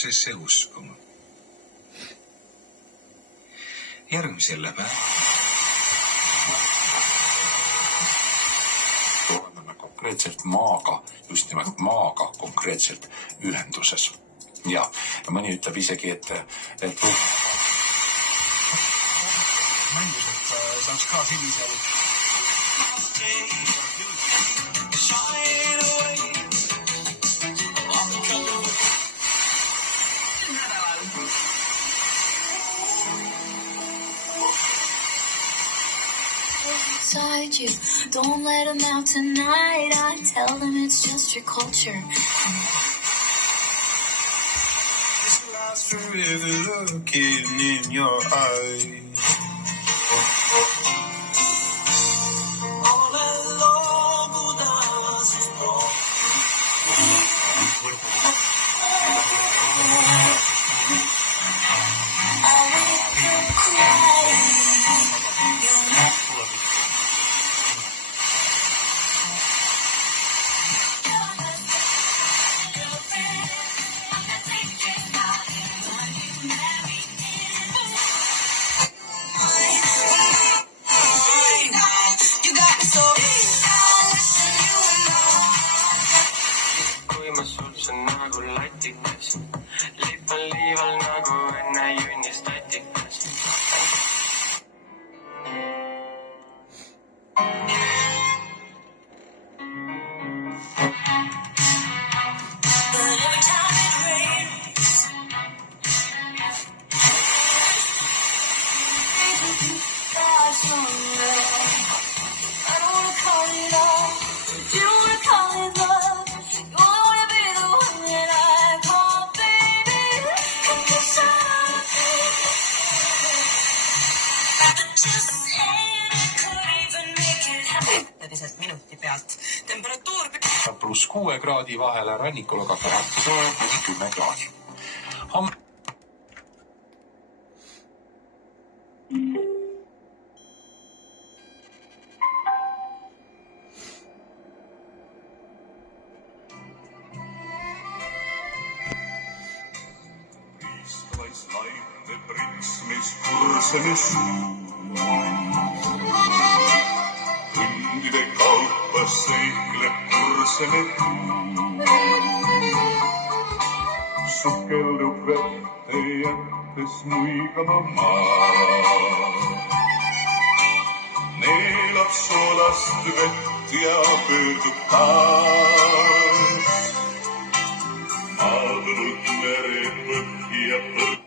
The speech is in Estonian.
valitsusesse uskuma. Järgmisellä päeval konkreetselt maaga, just nimelt maaga konkreetselt ühenduses. Ja mõni ütleb isegi, et mängused saaks ka sellisel inside you. Don't let them out tonight. I tell them it's just your culture. This last forever looking in your eyes. Nagu latikas, lipan liival nagu enne jünnist latikas. Minuti pealt. Temperatuur +6 kraadi vahele, rannikul aga kuni 10 kraadi. Riistvais laine prits, mis kurseme suu. Tundide kaupa seikleb kurseme kuu. Sukeldub vette jättes muigama maa. Neelab soolast vett ja pöördub taas. Maadunud mere põhja põrk.